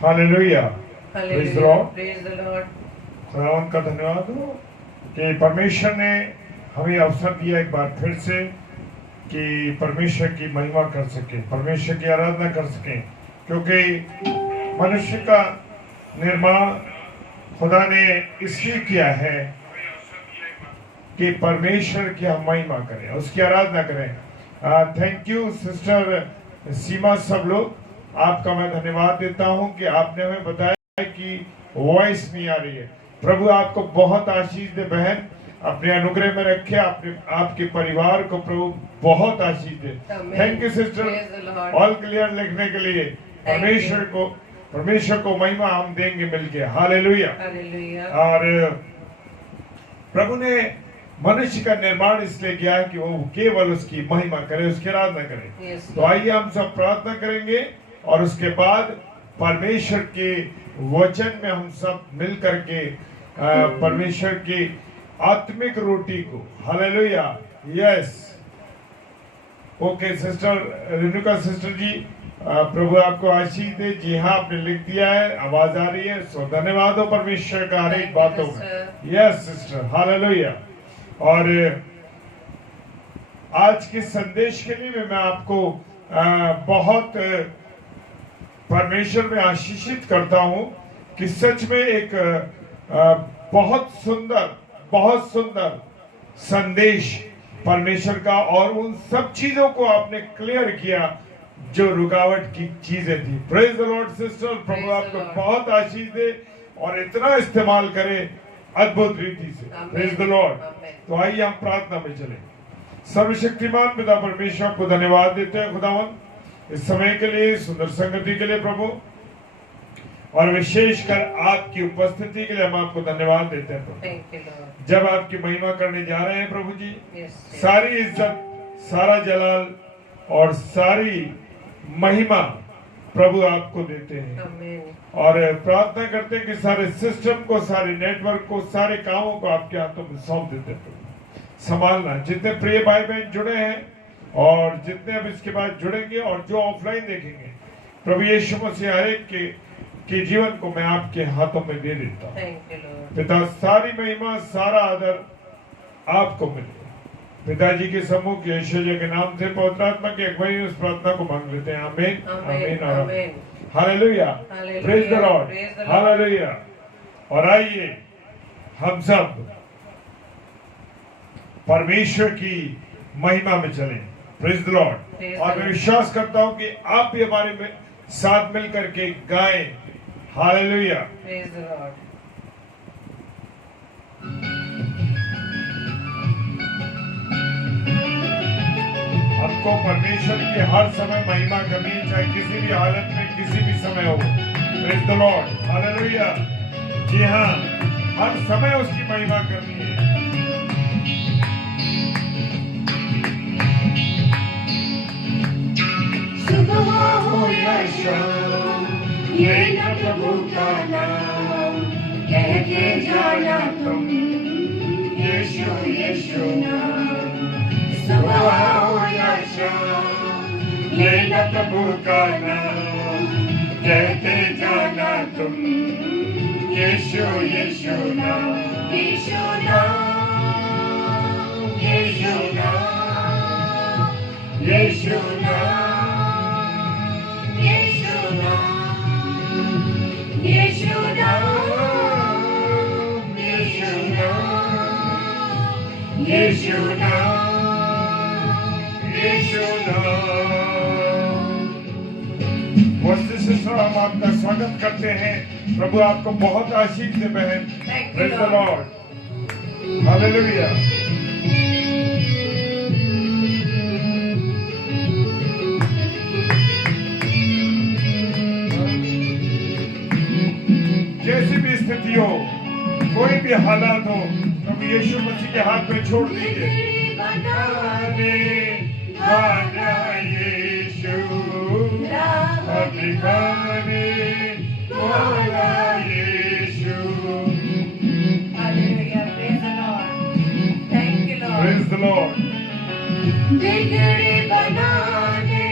Hallelujah, praise the Lord. Praise the Lord. खुदावंद का धन्यवाद हो कि परमेश्वर ने हमें अवसर दिया एक बार फिर से कि परमेश्वर की महिमा कर सके, परमेश्वर की आराधना कर सके, क्योंकि मनुष्य का निर्माण खुदा ने इसलिए किया है कि परमेश्वर की हम महिमा करें, उसकी आराधना करें। थैंक यू सिस्टर सीमा, सब लोग आपका मैं धन्यवाद देता हूं कि आपने हमें बताया कि वॉइस नहीं आ रही है। प्रभु आपको बहुत आशीष दे बहन, अपने अनुग्रह में रखे, अपने आपके परिवार को प्रभु बहुत आशीष दे। Thank you sister, all clear लिखने के लिए। परमेश्वर को महिमा हम देंगे मिलके। हालेलुया। और प्रभु ने मनुष्य का निर्माण इसलिए किया है कि वो केवल उसकी महिमा करे, उसकी आराधना करे। तो आइए हम सब प्रार्थना करेंगे और उसके बाद परमेश्वर के वचन में हम सब मिल करके परमेश्वर की आत्मिक रोटी को, hallelujah, yes. Okay sister Renuka sister ji, प्रभु आपको आशीष दे। जी हाँ, आपने लिख दिया है, आवाज आ रही है, सो धन्यवाद हो परमेश्वर का हर एक बातों में। Yes sister, hallelujah. और आज के संदेश के लिए मैं आपको बहुत परमेश्वर में आशीषित करता हूं कि सच में एक बहुत सुंदर संदेश परमेश्वर का, और उन सब चीजों को आपने क्लियर किया जो रुकावट की चीजें थी। प्रेज द लॉर्ड सिस्टर, प्रभु आपको बहुत आशीष दे और इतना इस्तेमाल करे अद्भुत रीति से। Praise the Lord. तो आइए हम प्रार्थना में चले। सर्वशक्तिमान पिता परमेश्वर को धन्यवाद देते हैं खुदावन इस समय के लिए, सुंदर संगति के लिए प्रभु, और विशेषकर आपकी उपस्थिति के लिए हम आपको धन्यवाद देते हैं प्रभु। जब आपकी महिमा करने जा रहे हैं प्रभु जी, सारी इज्जत, सारा जलाल और सारी महिमा प्रभु आपको देते हैं। और प्रार्थना करते हैं कि सारे सिस्टम को, सारे नेटवर्क को, सारे कामों को आपके हाथों में सौंप देते हैं प्रभु। संभालना। जितने प्रिय भाई बहन जुड़े हैं और जितने अब इसके बाद जुड़ेंगे और जो ऑफलाइन देखेंगे, प्रभु यीशु मसीह हर एक के जीवन को मैं आपके हाथों में दे देता हूँ। पिता, सारी महिमा, सारा आदर आपको मिले। पिताजी के सम्मुख के ऐश्वर्य के नाम से पवित्र आत्मा की अगुवाई में उस प्रार्थना को मांग लेते हैं। आमीन, आमीन और आमीन। Hallelujah, praise the Lord, hallelujah. और आइए हम सब परमेश्वर की महिमा में चलें। Praise the Lord. और मैं विश्वास करता हूं कि आप भी हमारे में साथ मिल करके गाएं। Hallelujah, praise the Lord. हमको परमेश्वर की हर समय महिमा करनी, चाहे किसी भी हालत में, किसी भी समय हो। Praise the Lord, hallelujah. जी हाँ, हर समय उसकी महिमा करनी है। सुबह हो या शाम, ये न प्रभु का नाम, कह के जाना तुम यीशु यीशु नाम। सुबह हो या शाम, ये न प्रभु का नाम, कहते जाना तुम यीशु यीशु नाम। यीशु नाम, यीशु नाम, यीशु नाम, यीशु नाम, यीशु नाम, यीशु नाम, यीशु नाम, यीशु नाम। सिस्टर, हम आपका स्वागत करते हैं। प्रभु आपको बहुत आशीष दे बहन। Praise the Lord, hallelujah. जैसी भी स्थिति हो, कोई भी हालात हो, प्रभु यीशु मसीह के हाथ में छोड़ दीजिए। Praise the Lord. बिगड़े बनाने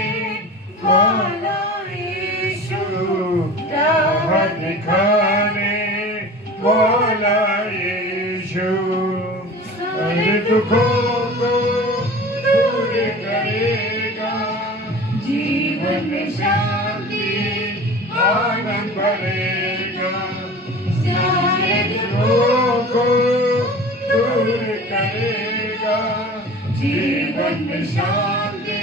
वाला यीशु दिखाने वाला यीशु सारे दुखों को दूर करेगा, जीवन में शांति आनंद भरेगा, सारे दुखों को दूर करेगा, जीवन में शांति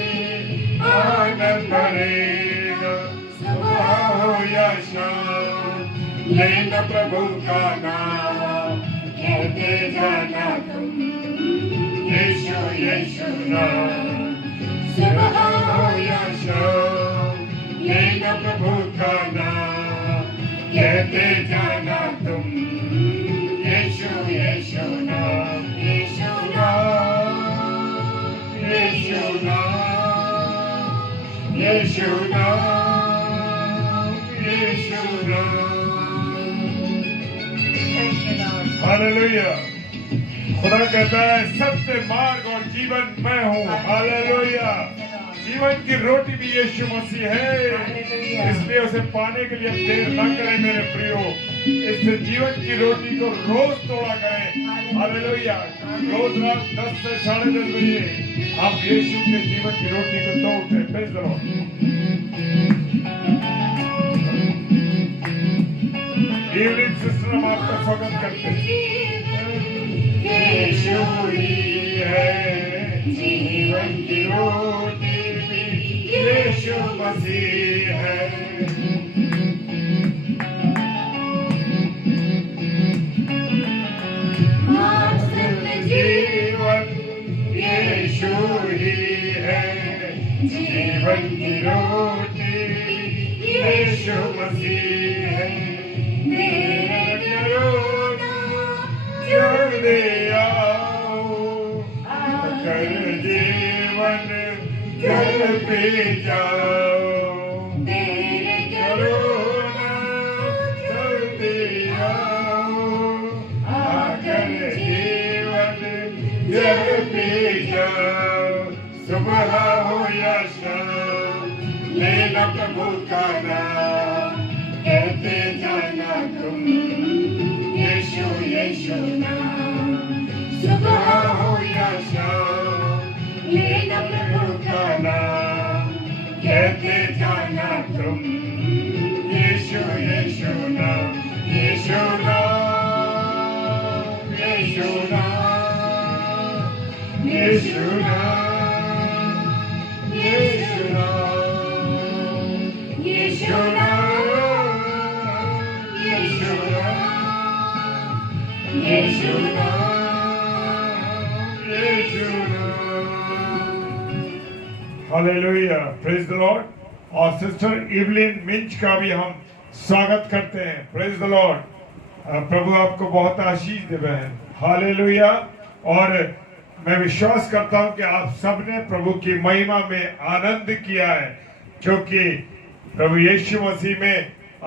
आनंद भरेगा। सुबह हो या शाम लेना प्रभु का नाम, कहते जाना तुम यीशु यीशु नाम। सुबह हो या शाम लेना प्रभु का नाम, कहते जाना तुम यीशु यीशु नाम। यीशु यीशु नाम, यीशु नाम, यीशु नाम। हालेलुया। खुदा कहता है सत्य मार्ग और जीवन मैं हूँ। हालेलुया। जीवन की रोटी भी यीशु मसीह है, इसलिए उसे पाने के लिए देर न करें मेरे प्रियो। इस जीवन की रोटी को रोज तोड़ा करें। हालेलुया। रोज रात 10 से 10:30 बजे आप यीशु के जीवन की रोटी को तोड़ते हैं। Praise the Lord. Evening sister हम आपका स्वागत करते हैं। यीशु ही है जीवन की रोटी भी यीशु मसीह है। जीवन यीशु ही है, जीवन की रोटी यीशु मसीह है। जल्दी आओ, कर जीवन जल पी जाओ। करो ना जल्दी आओ, आकर जीवन जल पी जाओ। सुबह हो या शाम लेना प्रभु का नाम, कहते जाना तुम यीशु यीशु नाम। सुबह हो या शाम लेना प्रभु का नाम, कहते जाना तुम यीशु यीशु नाम। यीशु नाम, यीशु नाम, यीशु नाम, यीशु नाम, यीशु यीशु नाम, यीशु नाम, यीशु नाम। Hallelujah, praise the Lord. और सिस्टर इवलिन मिंच का भी हम स्वागत करते हैं। Praise the Lord. प्रभु आपको बहुत आशीष दे बहन। हालेलुया। और मैं विश्वास करता हूं कि आप सबने प्रभु की महिमा में आनंद किया है, क्योंकि प्रभु यीशु मसीह में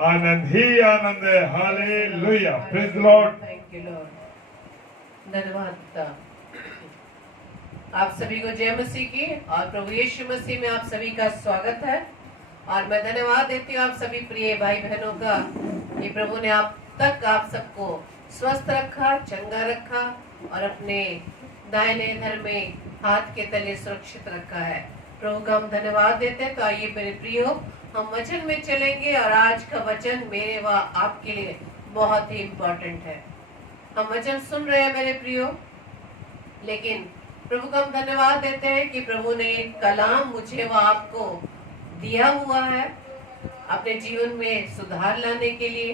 आनंद ही आनंद है। Hallelujah, praise the Lord. Thank you Lord. धन्यवाद पिता। आप सभी को जय मसीह की और प्रभु यीशु मसीह में आप सभी का स्वागत है। और मैं धन्यवाद देती हूँ आप सभी प्रिय भाई बहनों का कि प्रभु ने आप सबको स्वस्थ रखा, चंगा रखा और अपने दाहिने धर में हाथ के तले सुरक्षित रखा है। प्रभु का हम धन्यवाद देते हैं। तो आइए मेरे प्रियो, हम वचन में चलेंगे और आज का वचन मेरे व आपके लिए बहुत ही इम्पोर्टेंट है। हम वचन सुन रहे हैं मेरे प्रियो, लेकिन प्रभु का हम धन्यवाद देते हैं कि प्रभु ने एक कलाम मुझे व आपको दिया हुआ है अपने जीवन में सुधार लाने के लिए,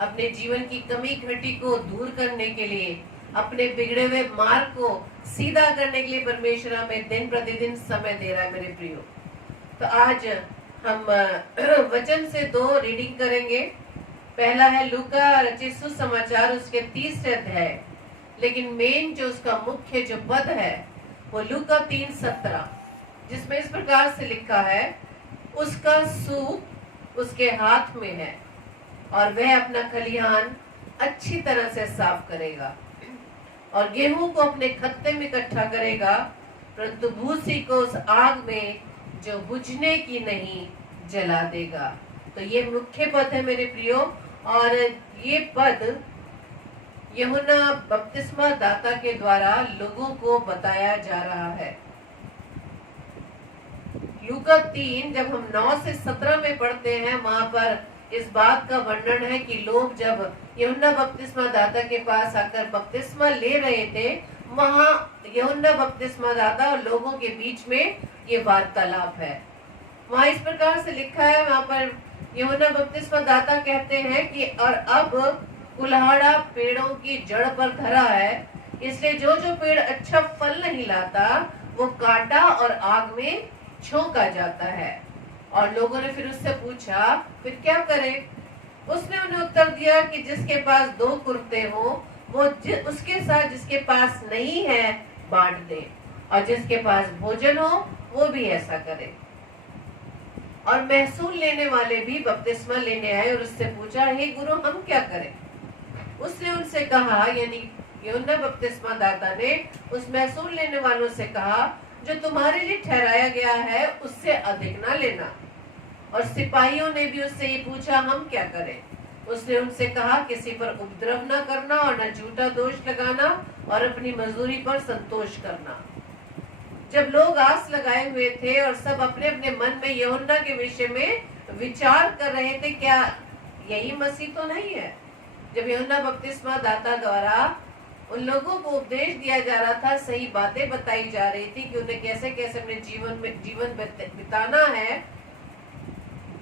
अपने जीवन की कमी घटी को दूर करने के लिए, अपने बिगड़े हुए मार्ग को सीधा करने के लिए परमेश्वर हमें दिन प्रतिदिन समय दे रहा है मेरे प्रियो। तो आज हम वचन से 2 रीडिंग करेंगे। पहला है लूका रचित सुसमाचार उसके 30 अध्याय, लेकिन मेन जो उसका मुख्य जो पद है वो लूका 3:17, जिसमें इस प्रकार से लिखा है, उसका सूप उसके हाथ में है और वह अपना खलिहान अच्छी तरह से साफ करेगा और गेहूं को अपने खत्ते में इकट्ठा करेगा, परंतु भूसी को उस आग में जो बुझने की नहीं जला देगा। तो ये मुख्य पद है मेरे प्रियो। और ये पद यूहन्ना बपतिस्मा दाता के द्वारा लोगों को बताया जा रहा है। लूका 3 जब हम 9 से 17 में पढ़ते हैं, वहां पर इस बात का वर्णन है कि लोग जब यूहन्ना बपतिस्मा दाता के पास आकर बपतिस्मा ले रहे थे, वहां यूहन्ना बपतिस्मा दाता और लोगों के बीच में ये वार्तालाप है। वहां इस प्रकार से लिखा है, वहां पर यूहन्ना बपतिस्मा दाता कहते हैं कि और अब कुल्हाड़ा पेड़ों की जड़ पर धरा है, इसलिए जो जो पेड़ अच्छा फल नहीं लाता वो काटा और आग में झोंका जाता है। और लोगों ने फिर उससे पूछा, फिर क्या करें? उसने उन्हें उत्तर दिया कि जिसके पास 2 कुर्ते हो वो उसके साथ जिसके पास नहीं है बांट दे, और जिसके पास भोजन हो वो भी ऐसा करे। और महसूल लेने वाले भी बपतिस्मा लेने आए और उससे पूछा, हे गुरु हम क्या करें? उसने उनसे कहा, यानी यूहन्ना बपतिस्मा दाता ने उस महसूल लेने वालों से कहा, जो तुम्हारे लिए ठहराया गया है उससे अधिक ना लेना। और सिपाहियों ने भी उससे ये पूछा, हम क्या करें? उसने उनसे कहा, किसी पर उपद्रव न करना और न झूठा दोष लगाना और अपनी मजदूरी पर संतोष करना। जब लोग आस लगाए हुए थे और सब अपने अपने मन में यूहन्ना के विषय में विचार कर रहे थे, क्या यही मसीह तो नहीं है? जब यूहन्ना बपतिस्मा दाता द्वारा उन लोगों को उपदेश दिया जा रहा था, सही बातें बताई जा रही थी कि उन्हें कैसे कैसे अपने जीवन बिताना है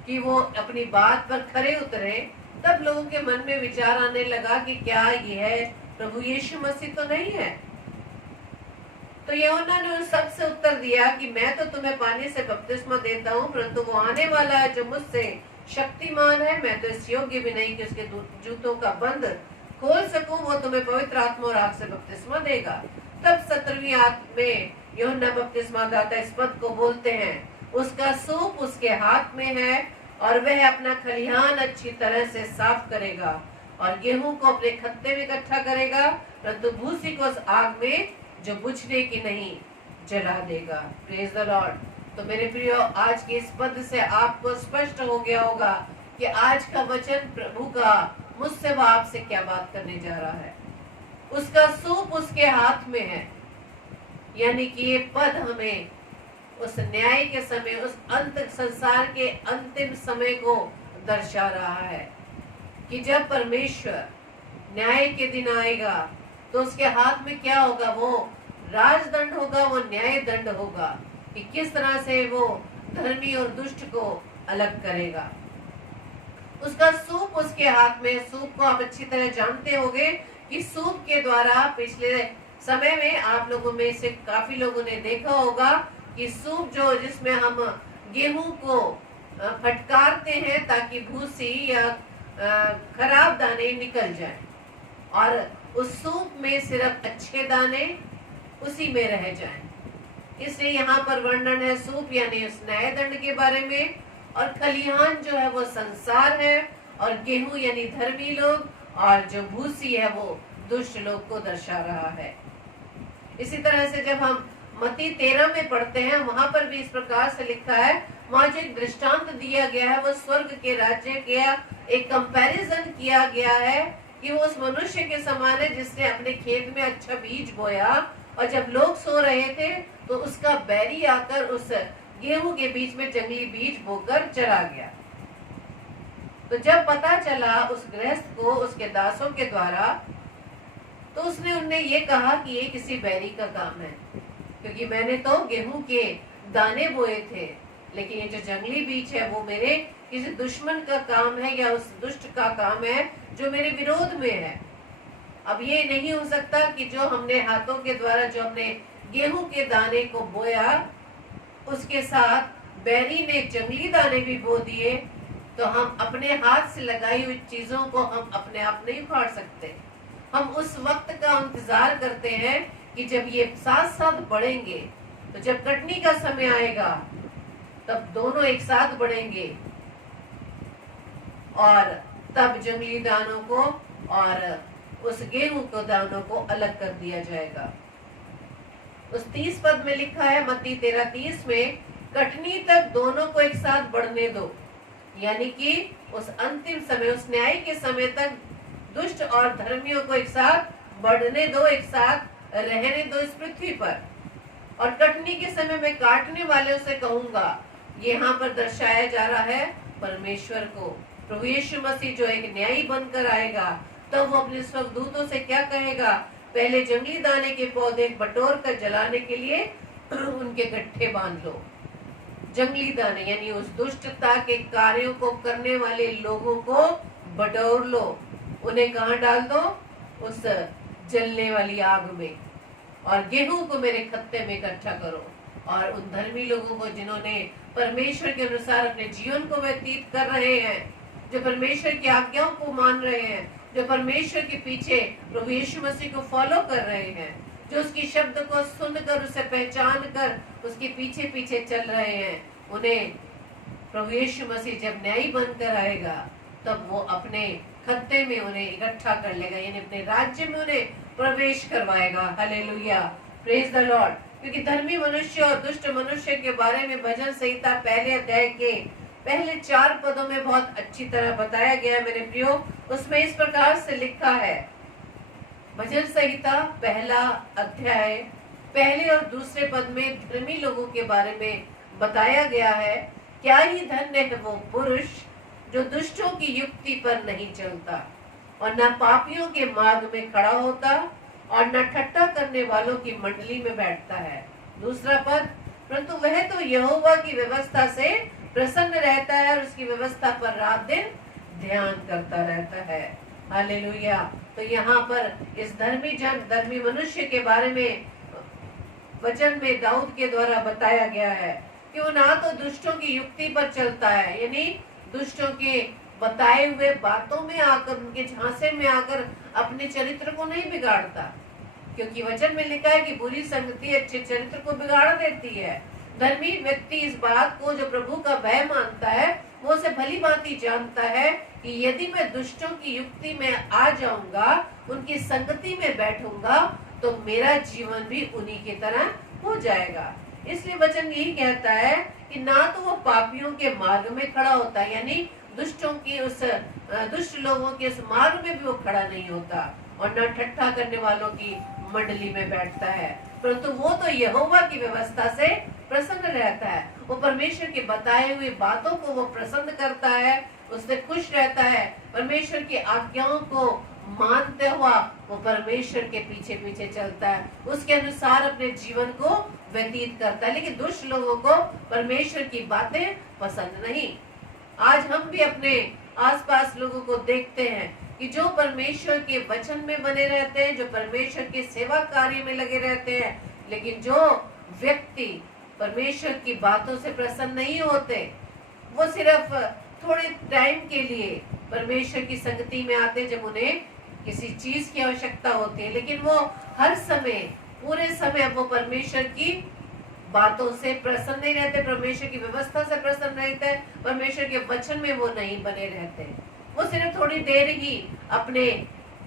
कि वो अपनी बात पर खरे उतरे, तब लोगों के मन में विचार आने लगा कि क्या यह प्रभु यीशु मसीह तो नहीं है? तो यूहन्ना ने उन सब से उत्तर दिया कि मैं तो तुम्हें पानी से बपतिस्मा देता हूँ, परंतु वो आने वाला है जो मुझसे शक्तिमान है, मैं तो इस योग्य भी नहीं कि उसके जूतों का बंद खोल सकूं। वो तुम्हें पवित्र आत्मा और आग से बपतिस्मा देगा। तब 17वीं आत्मा में यूहन्ना बपतिस्मा दाता इस पद को बोलते हैं, उसका सूप उसके हाथ में है और वह अपना खलिहान अच्छी तरह से साफ करेगा और गेहूं को अपने खत्ते में इकट्ठा करेगा, परंतु भूसी को उस आग में जो बुझने की नहीं जला देगा। Praise the Lord. तो मेरे प्रियो, आज के इस पद से आपको स्पष्ट हो गया होगा कि आज का वचन प्रभु का मुझसे वह आपसे क्या बात करने जा रहा है। उसका सूप उसके हाथ में है, यानी कि ये पद हमें उस न्याय के समय, उस अंत संसार के अंतिम समय को दर्शा रहा है कि जब परमेश्वर न्याय के दिन आएगा तो उसके हाथ में क्या होगा? वो राजदंड होगा, वो न्याय दंड होगा कि किस तरह से वो धर्मी और दुष्ट को अलग करेगा। उसका सूप उसके हाथ में। सूप को आप अच्छी तरह जानते होंगे कि सूप के द्वारा पिछले समय में आप लोगों में से काफी लोगों ने देखा होगा कि सूप जो जिसमें हम गेहूं को फटकारते हैं ताकि भूसी या खराब दाने निकल जाएं, और उस सूप में सिर्फ अच्छे दाने उसी में रह जाएं। इसलिए यहाँ पर वर्णन है सूप यानी उस न्याय दंड के बारे में, और खलिहान जो है वो संसार है, और गेहूं यानी धर्मी लोग, और जो भूसी है वो दुष्ट लोग को दर्शा रहा है। इसी तरह से जब हम मत्ती 13 में पढ़ते हैं, वहां पर भी इस प्रकार से लिखा है, वहां जो एक दृष्टांत दिया गया है वो स्वर्ग के राज्य का एक कंपैरिजन किया गया है कि वो उस मनुष्य के समान है जिसने अपने खेत में अच्छा बीज बोया, और जब लोग सो रहे थे तो उसका बैरी आकर उस गेहूं के बीच में जंगली बीज बोकर चला गया। तो जब पता चला उस गृहस्थ को उसके दासों के द्वारा, तो उसने उन्हें ये कहा कि ये किसी बैरी का काम है, क्योंकि मैंने तो गेहूं के दाने बोए थे, लेकिन ये जो जंगली बीज है वो मेरे किसी दुश्मन का काम है या उस दुष्ट का काम है जो मेरे विरोध में है। अब ये नहीं हो सकता कि जो हमने हाथों के द्वारा जो हमने गेहूं के दाने को बोया उसके साथ बैरी ने जंगली दाने भी बो दिए, तो हम अपने हाथ से लगाई हुई चीजों को हम अपने आप नहीं उखाड़ सकते। हम उस वक्त का इंतजार करते हैं कि जब ये साथ साथ बढ़ेंगे, तो जब कटनी का समय आएगा तब दोनों एक साथ बढ़ेंगे और तब जंगली दानों को और उस गेहूं को दानों को अलग कर दिया जाएगा। उस 30 पद में लिखा है मत्ती 13:30 में, कटनी तक दोनों को एक साथ बढ़ने दो, यानी कि उस अंतिम समय, उस न्याय के समय तक दुष्ट और धर्मियों को एक साथ बढ़ने दो, एक साथ रहने दो इस पृथ्वी पर। और कटनी के समय में काटने वालों से कहूंगा, ये यहाँ पर दर्शाया जा रहा है परमेश्वर को। प्रभु यीशु मसीह जो एक न्यायी बनकर आएगा, तब वो अपने स्वर्गदूतों से क्या कहेगा, पहले जंगली दाने के पौधे बटोर कर जलाने के लिए उनके गट्ठे बांध लो। जंगली दाने यानी उस दुष्टता के कार्यों को करने वाले लोगों को बटोर लो, उन्हें कहाँ डाल दो, उस जलने वाली आग में। और गेहूं को मेरे खत्ते में इकट्ठा करो। और उन धर्मी लोगों को जिन्होंने परमेश्वर के अनुसार अपने जीवन को व्यतीत कर रहे हैं, जो परमेश्वर की आज्ञाओं को मान रहे हैं, जो परमेश्वर के पीछे प्रभु यीशु मसीह को फॉलो कर रहे हैं, जो उसकी शब्द को सुनकर उसे पहचान कर उसके पीछे पीछे चल रहे हैं, उन्हें प्रभु यीशु मसीह जब न्यायी बनकर आएगा, तब वो अपने खत्ते में उन्हें इकट्ठा कर लेगा, यानी अपने राज्य में उन्हें प्रवेश करवाएगा। Hallelujah, praise the Lord. क्योंकि धर्मी मनुष्य और दुष्ट मनुष्य के बारे में भजन संहिता पहले अध्याय के पहले 4 पदों में बहुत अच्छी तरह बताया गया है मेरे प्रियो। उसमें इस प्रकार से लिखा है, भजन संहिता पहला अध्याय पहले और दूसरे पद में धर्मी लोगों के बारे में बताया गया है, क्या ही धन्य है वो पुरुष जो दुष्टों की युक्ति पर नहीं चलता और न पापियों के मार्ग में खड़ा होता और न ठट्ठा करने वालों की मंडली में बैठता है। दूसरा पद, परंतु वह तो यहोवा की व्यवस्था से प्रसन्न रहता है और उसकी व्यवस्था पर रात दिन ध्यान करता रहता है। हालेलुया। तो यहाँ पर इस धर्मी मनुष्य के बारे में वचन में दाऊद के द्वारा बताया गया है कि वो ना तो दुष्टों की युक्ति पर चलता है, यानी दुष्टों के बताए हुए बातों में आकर, उनके झांसे में आकर अपने चरित्र को नहीं बिगाड़ता, क्योंकि वचन में लिखा है कि बुरी संगति अच्छे चरित्र को बिगाड़ देती है। धर्मी व्यक्ति इस बात को, जो प्रभु का भय मानता है, वो उसे भली भांति जानता है कि यदि मैं दुष्टों की युक्ति में आ जाऊंगा, उनकी संगति में बैठूंगा, तो मेरा जीवन भी उन्हीं की तरह हो जाएगा। इसलिए वचन यही कहता है कि ना तो वो पापियों के मार्ग में खड़ा होता, यानी दुष्टों की उस दुष्ट लोगों के उस मार्ग में भी वो खड़ा नहीं होता, और न ठट्ठा करने वालों की मंडली में बैठता है, परंतु वो तो यहोवा की व्यवस्था से प्रसन्न रहता है। वो परमेश्वर के बताए हुए बातों को वो पसंद करता है, उससे खुश रहता है। परमेश्वर की आज्ञाओं को मानते हुआ वो परमेश्वर के पीछे पीछे चलता है, उसके अनुसार अपने जीवन को व्यतीत करता है। लेकिन दुष्ट लोगों को परमेश्वर की बातें पसंद नहीं। आज हम भी अपने आसपास लोगों को देखते हैं कि जो परमेश्वर के वचन में बने रहते हैं, जो परमेश्वर के सेवा कार्य में लगे रहते हैं, लेकिन जो व्यक्ति परमेश्वर की बातों से प्रसन्न नहीं होते, वो सिर्फ थोड़े टाइम के लिए परमेश्वर की संगति में आते जब उन्हें किसी चीज की आवश्यकता होती है, लेकिन वो हर समय, पूरे समय वो परमेश्वर की बातों से प्रसन्न नहीं रहते, परमेश्वर की व्यवस्था से प्रसन्न रहते हैं, परमेश्वर के वचन में वो नहीं बने रहते। वो सिर्फ थोड़ी देर ही अपने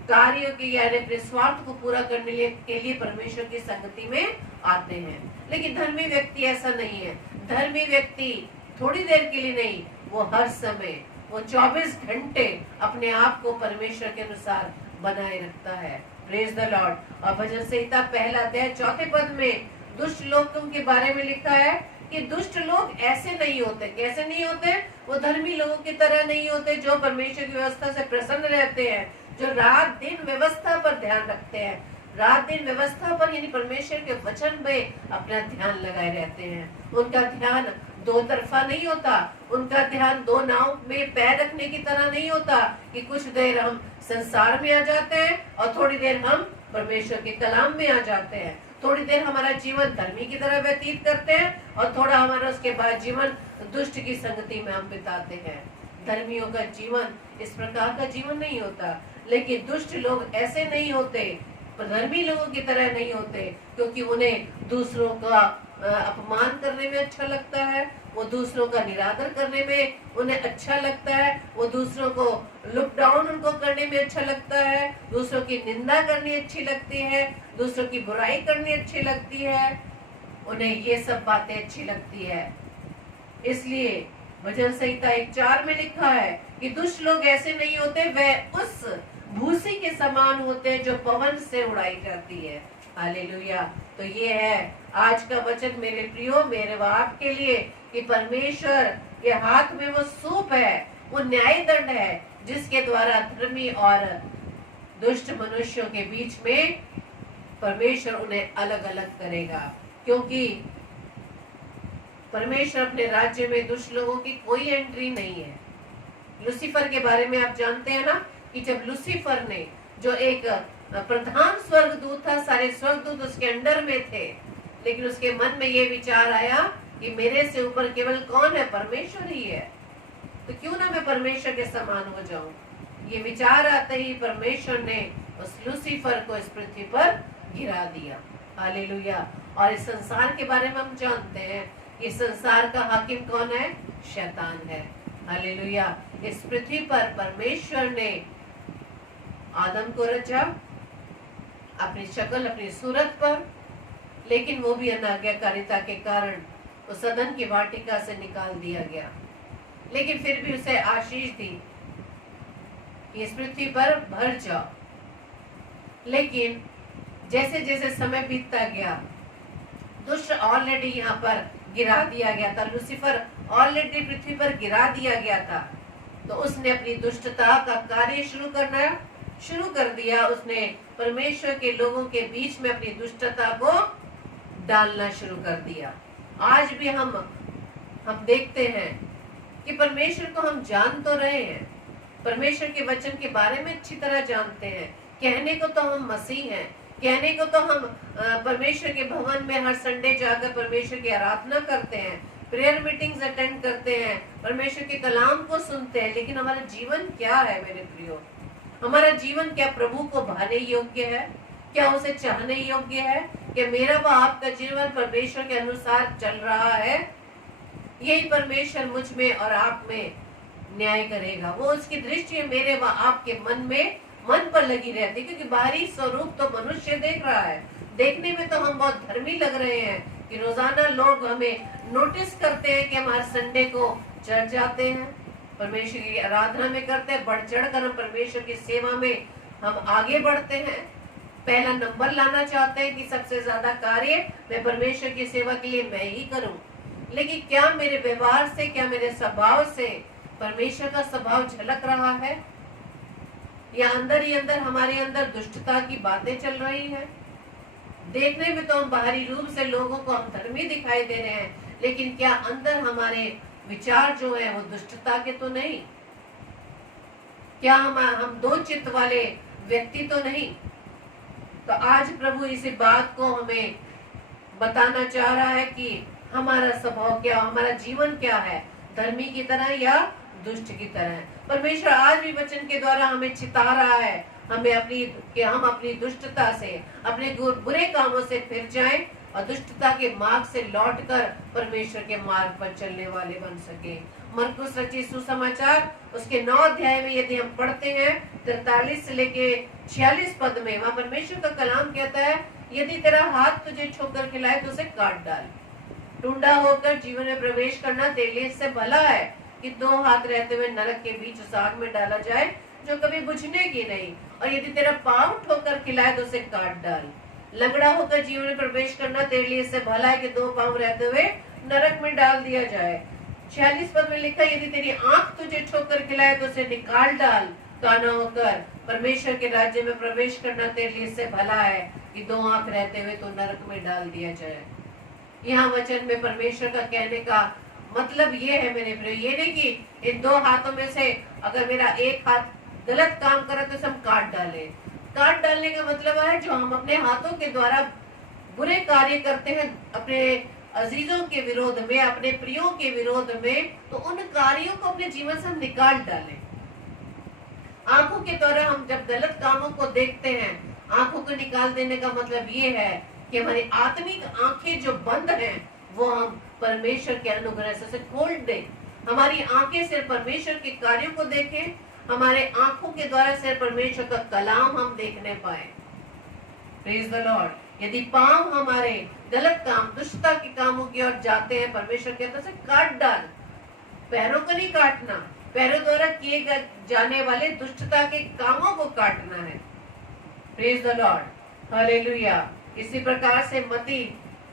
कार्यों की यानी अपने स्वार्थ को पूरा करने के लिए परमेश्वर की संगति में आते हैं। लेकिन धर्मी व्यक्ति ऐसा नहीं है। धर्मी व्यक्ति थोड़ी देर के लिए नहीं, वो हर समय, वो 24 घंटे अपने आप को परमेश्वर के अनुसार बनाए रखता है। Praise the Lord. और भजन संहिता पहला अध्याय 4 पद में दुष्ट लोगों के बारे में लिखा है कि दुष्ट लोग ऐसे नहीं होते। कैसे नहीं होते? वो धर्मी लोगों की तरह नहीं होते जो परमेश्वर की व्यवस्था से प्रसन्न रहते हैं, जो रात दिन व्यवस्था पर ध्यान रखते हैं, रात दिन व्यवस्था पर यानी परमेश्वर के वचन में अपना ध्यान लगाए रहते हैं। उनका ध्यान दो तरफा नहीं होता, उनका ध्यान 2 नाव में पैर रखने की तरह नहीं होता कि कुछ देर हम संसार में आ जाते हैं और थोड़ी देर हम परमेश्वर के कलाम में आ जाते हैं, थोड़ी देर हमारा जीवन धर्मी की तरह व्यतीत करते हैं और थोड़ा हमारा उसके बाद जीवन दुष्ट की संगति में हम बिताते हैं। धर्मियों का जीवन इस प्रकार का जीवन नहीं होता। लेकिन दुष्ट लोग ऐसे नहीं होते, धर्मी लोगों की तरह नहीं होते, क्योंकि उन्हें दूसरों का अपमान करने में अच्छा लगता है, वो दूसरों का निरादर करने में उन्हें अच्छा लगता है, वो दूसरों को लुक डाउन उनको करने में अच्छा लगता है, दूसरों की निंदा करनी अच्छी लगती है, दूसरों की बुराई करनी अच्छी लगती है, उन्हें ये सब बातें अच्छी लगती है। इसलिए वचन संहिता 1:4 में लिखा है कि दुष्ट लोग ऐसे नहीं होते, वे उस भूसी के समान होते हैं जो पवन से उड़ाई जाती है। हालेलुया। तो ये है आज का वचन मेरे प्रियो, मेरे बाप के लिए कि परमेश्वर के हाथ में वो सूप है, वो न्याय दंड है, जिसके द्वारा धर्मी और दुष्ट मनुष्यों के बीच में परमेश्वर उन्हें अलग अलग करेगा। क्योंकि परमेश्वर अपने राज्य में दुष्ट लोगों की कोई एंट्री नहीं है। लूसीफर के बारे में आप जानते हैं ना कि जब लूसीफर ने, जो एक प्रधान स्वर्गदूत था, सारे स्वर्गदूत उसके अंडर में थे, लेकिन उसके मन में ये विचार आया कि मेरे से ऊपर केवल कौन है, परमेश्वर ही है, तो क्यों ना मैं परमेश्वर के समान हो जाऊं। ये विचार आते ही परमेश्वर ने उस लूसीफर को इस पृथ्वी पर गिरा दिया। हालेलुया। और इस संसार के बारे में हम जानते हैं, इस संसार का हाकिम कौन है, शैतान है। हालेलुया। इस पृथ्वी पर परमेश्वर ने आदम को रचा अपनी शक्ल, अपनी सूरत पर, लेकिन वो भी अनाज्ञाकारिता के कारण उस सदन की वाटिका से निकाल दिया गया। लेकिन फिर भी उसे आशीष दी कि इस पृथ्वी पर भर जाओ। लेकिन जैसे जैसे समय बीतता गया, दुष्ट ऑलरेडी यहाँ पर गिरा दिया गया था, लूसीफर ऑलरेडी पृथ्वी पर गिरा दिया गया था, तो उसने अपनी दुष्टता का कार्य शुरू कर दिया। उसने परमेश्वर के लोगों के बीच में अपनी दुष्टता को डालना शुरू कर दिया। आज भी हम देखते हैं कि परमेश्वर को हम जान तो रहे हैं, परमेश्वर के वचन के बारे में अच्छी तरह जानते हैं, कहने को तो हम मसीह हैं, कहने को तो हम परमेश्वर के भवन में हर संडे जाकर परमेश्वर की आराधना करते हैं, प्रेयर मीटिंग्स अटेंड करते हैं, परमेश्वर के कलाम को सुनते हैं, लेकिन हमारा जीवन क्या है मेरे प्रियो? हमारा जीवन क्या प्रभु को भाने योग्य है? क्या उसे चाहने योग्य है? कि मेरा व आपका जीवन परमेश्वर के अनुसार चल रहा है? यही परमेश्वर मुझ में और आप में न्याय करेगा। वो उसकी दृष्टि मेरे व आपके मन पर लगी रहती, क्योंकि बाहरी स्वरूप तो मनुष्य देख रहा है, देखने में तो हम बहुत धर्मी लग रहे हैं कि रोजाना लोग हमें नोटिस करते हैं कि हम हर संडे को चर्च जाते हैं, परमेश्वर की आराधना में करते हैं, बढ़ चढ़ कर हम परमेश्वर की सेवा में हम आगे बढ़ते हैं, पहला नंबर लाना चाहते हैं कि सबसे ज्यादा कार्य मैं परमेश्वर की सेवा के लिए मैं ही करूं। लेकिन क्या मेरे व्यवहार से, क्या मेरे स्वभाव से परमेश्वर का स्वभाव झलक रहा है, या अंदर ही अंदर हमारे अंदर दुष्टता की बातें चल रही है? देखने में तो हम बाहरी रूप से लोगों को हम धर्मी दिखाई दे रहे हैं, लेकिन क्या अंदर हमारे विचार जो है वो दुष्टता के तो नहीं? क्या हम दो चित्त वाले व्यक्ति तो नहीं? तो आज प्रभु इसी बात को हमें बताना चाह रहा है कि हमारा स्वभाव क्या, हमारा जीवन क्या है, धर्मी की तरह या दुष्ट की तरह? परमेश्वर आज भी वचन के द्वारा हमें चिता रहा है, हमें हम अपनी दुष्टता से, अपने बुरे कामों से फिर जाएं और दुष्टता के मार्ग से लौटकर परमेश्वर के मार्ग पर चलने वाले बन सके। मरकुस रचित सुसमाचार उसके 9 अध्याय में यदि हम पढ़ते हैं 43 से लेके 46 पद में, वहाँ परमेश्वर का कलाम कहता है, यदि तेरा हाथ तुझे ठोकर खिलाए तो उसे काट डाल। टुंडा होकर जीवन में प्रवेश करना तेरे लिए इससे भला है कि 2 हाथ रहते हुए नरक के बीच उस आग में डाला जाए जो कभी बुझने की नहीं। और यदि तेरा पाँव ठोकर खिलाए तो उसे काट डाल। लंगड़ा होकर जीवन में प्रवेश करना तेरे लिए इससे भला है कि 2 पाँव रहते हुए नरक में डाल दिया जाए। 46 पद में लिखा, यदि तेरी आंख तुझे ठोकर खिलाए तो उसे निकाल डाल। काना होकर परमेश्वर के राज्य में प्रवेश करना तेरे लिए इससे भला है कि 2 आंख रहते हुए तो नरक में डाल दिया जाए। यहाँ वचन में परमेश्वर का कहने का मतलब ये है मेरे प्रिय, ये नहीं कि इन 2 हाथों में से अगर मेरा एक हाथ गलत काम करे तो हम काट डालें। काट डालने का मतलब है जो हम अपने हाथों के द्वारा बुरे कार्य करते हैं अपने अजीजों के विरोध में, अपने प्रियों के विरोध में, तो उन कार्यों को अपने जीवन से हम निकाल डालें। आंखों के द्वारा हम जब गलत कामों को देखते हैं, आंखों को निकाल देने का मतलब ये है कि हमारी आत्मिक आंखें जो बंद हैं वो हम परमेश्वर के अनुग्रह से खोल दें। हमारी आंखें सिर्फ परमेश्वर के कार्यों को देखें, हमारे आंखों के द्वारा सिर्फ परमेश्वर का कलाम हम देखने पाए। Praise the Lord. यदि पांव हमारे गलत काम, दुष्टता के कामों की ओर जाते हैं, परमेश्वर कहता है काट डाल। पैरों को नहीं काटना, पैरों द्वारा किए जाने वाले दुष्टता के कामों को काटना है। Praise the Lord, hallelujah. इसी प्रकार से मत्ती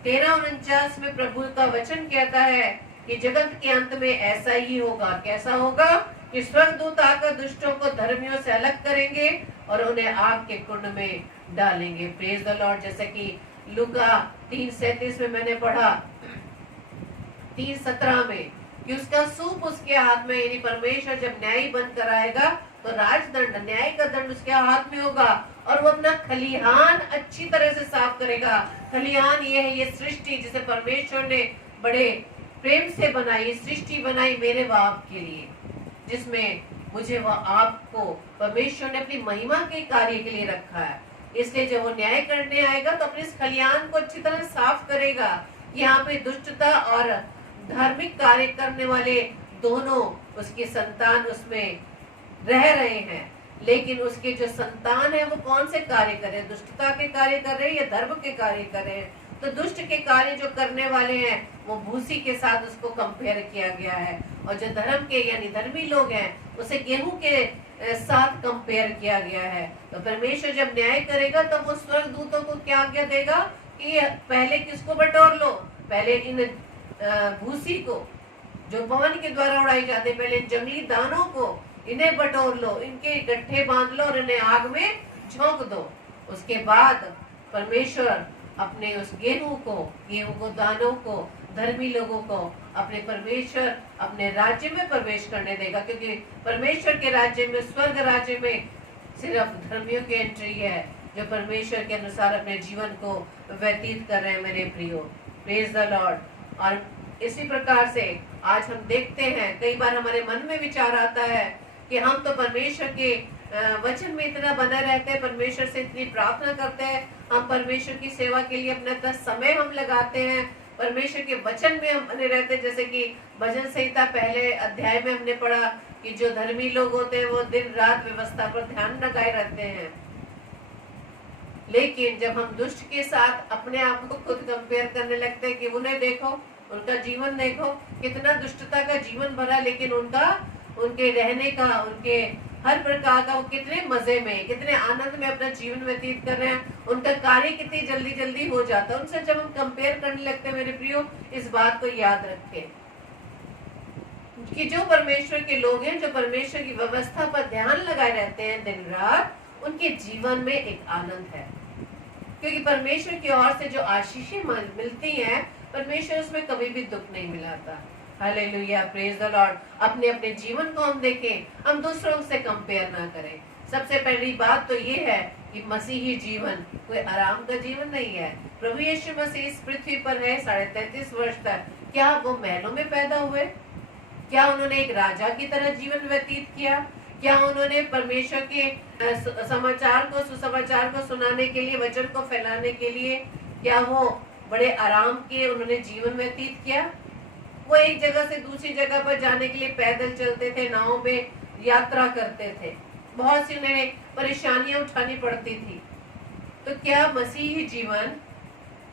13:49 में प्रभु का वचन कहता है कि जगत के अंत में ऐसा ही होगा। कैसा होगा? कि स्वर्गदूत आकर दुष्टों को धर्मियों से अलग करेंगे और उन्हें आग के कुंड में डालेंगे। Praise the Lord. जैसे कि लूका 3:37 में मैंने पढ़ा, 3:17 में, कि उसका सूप उसके हाथ में, यानी परमेश्वर जब न्याय बन कर आएगा तो राजदंड, न्याय का दंड उसके हाथ में होगा और वो अपना खलिहान अच्छी तरह से साफ करेगा। खलिहान ये है, ये सृष्टि जिसे परमेश्वर ने बड़े प्रेम से बनाई, सृष्टि बनाई मेरे बाप के लिए, जिसमें मुझे वह आपको परमेश्वर ने अपनी महिमा के कार्य के लिए रखा है। इसलिए जब वो न्याय करने आएगा तो अपने इस खलिहान को अच्छी तरह साफ करेगा। यहाँ पे दुष्टता और धार्मिक कार्य करने वाले दोनों उसके संतान उसमें रह रहे हैं, लेकिन उसके जो संतान है वो कौन से कार्य कर रहे हैं? दुष्टता के कार्य कर रहे हैं या धर्म के कार्य कर रहे हैं? तो दुष्ट के कार्य जो करने वाले हैं वो भूसी के साथ उसको कंपेयर किया गया है, और जो धर्म के यानी धर्मी लोग हैं उसे गेहूं के साथ कंपेयर किया गया है। तो परमेश्वर जब न्याय करेगा तो वो स्वर्गदूतों को क्या आज्ञा देगा कि पहले किसको बटोर लो? पहले इन भूसी को जो पवन के द्वारा उड़ाई जाते, पहले जंगली दानों को इन्हें बटोर लो, इनके गट्ठे बांध लो और इन्हें आग में झोंक दो। उसके बाद परमेश्वर अपने उस गेहूं को, दानों को, धर्मी लोगों को अपने परमेश्वर अपने राज्य में प्रवेश करने देगा, क्योंकि परमेश्वर के राज्य में, स्वर्ग राज्य में सिर्फ धर्मियों की एंट्री है जो परमेश्वर के अनुसार अपने जीवन को व्यतीत कर रहे हैं मेरे प्रियो। Praise the Lord. और इसी प्रकार से आज हम देखते हैं, कई बार हमारे मन में विचार आता है कि हम तो परमेश्वर के वचन में इतना बना रहते हैं, परमेश्वर से इतनी प्रार्थना करते हैं, हम परमेश्वर की सेवा के लिए अपना समय हम लगाते हैं, परमेश्वर के वचन में हम बने रहते हैं। जैसे कि भजन संहिता पहले अध्याय में हमने पढ़ा कि जो धर्मी लोग होते हैं वो दिन रात व्यवस्था पर ध्यान लगाए रहते हैं, लेकिन जब हम दुष्ट के साथ अपने आप को खुद कंपेयर करने लगते हैं कि उन्हें देखो, उनका जीवन देखो, कितना दुष्टता का जीवन भरा, लेकिन उनके रहने का, उनके हर प्रकार का, वो कितने मजे में, कितने आनंद में अपना जीवन व्यतीत कर रहे हैं, उनका कार्य कितनी जल्दी जल्दी हो जाता है। उनसे जब हम कंपेयर करने लगते हैं मेरे प्रियो, इस बात को याद रखें कि जो परमेश्वर के लोग हैं, जो परमेश्वर की व्यवस्था पर ध्यान लगाए रहते हैं दिन रात, उनके जीवन में एक आनंद है, क्योंकि परमेश्वर की ओर से जो आशीषें मिलती हैं, परमेश्वर उसमें कभी भी दुख नहीं मिलाता। Hallelujah, praise the Lord. अपने अपने जीवन को हम देखें, हम दूसरों से कंपेयर ना करें। सबसे पहली बात तो ये है कि मसीही जीवन कोई आराम का जीवन नहीं है। प्रभु यीशु मसीह इस पृथ्वी पर है 33.5 वर्ष तक। क्या वो महलों में पैदा हुए? क्या उन्होंने एक राजा की तरह जीवन व्यतीत किया? क्या उन्होंने परमेश्वर के सुसमाचार को सुनाने के लिए, वचन को फैलाने के लिए, क्या वो बड़े आराम के उन्होंने जीवन व्यतीत किया? वो एक जगह से दूसरी जगह पर जाने के लिए पैदल चलते थे, नाव में यात्रा करते थे, बहुत सी उन्हें परेशानियां उठानी पड़ती थी। तो क्या मसीही जीवन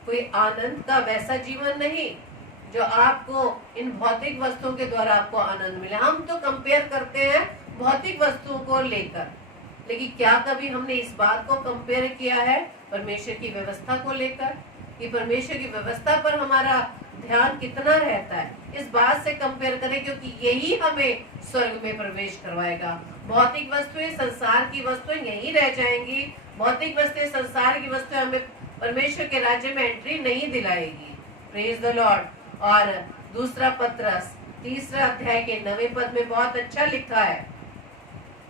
कोई आनंद का वैसा जीवन नहीं जो आपको इन भौतिक वस्तुओं के द्वारा आपको आनंद मिले? हम तो कंपेयर करते हैं भौतिक वस्तुओं को लेकर, लेकिन क्या कभी हमने इस बात को कंपेयर किया है परमेश्वर की व्यवस्था को लेकर, कि परमेश्वर की व्यवस्था पर हमारा ध्यान कितना रहता है? इस बात से कंपेयर करें, क्योंकि यही हमें स्वर्ग में प्रवेश करवाएगा। भौतिक वस्तुएं, संसार की वस्तुएं यहीं रह जाएंगी। भौतिक वस्तुएं, संसार की वस्तुएं हमें परमेश्वर के राज्य में एंट्री नहीं दिलाएगी। Praise the Lord. और दूसरा पत्रस 3 अध्याय के 9वें पद में बहुत अच्छा लिखा है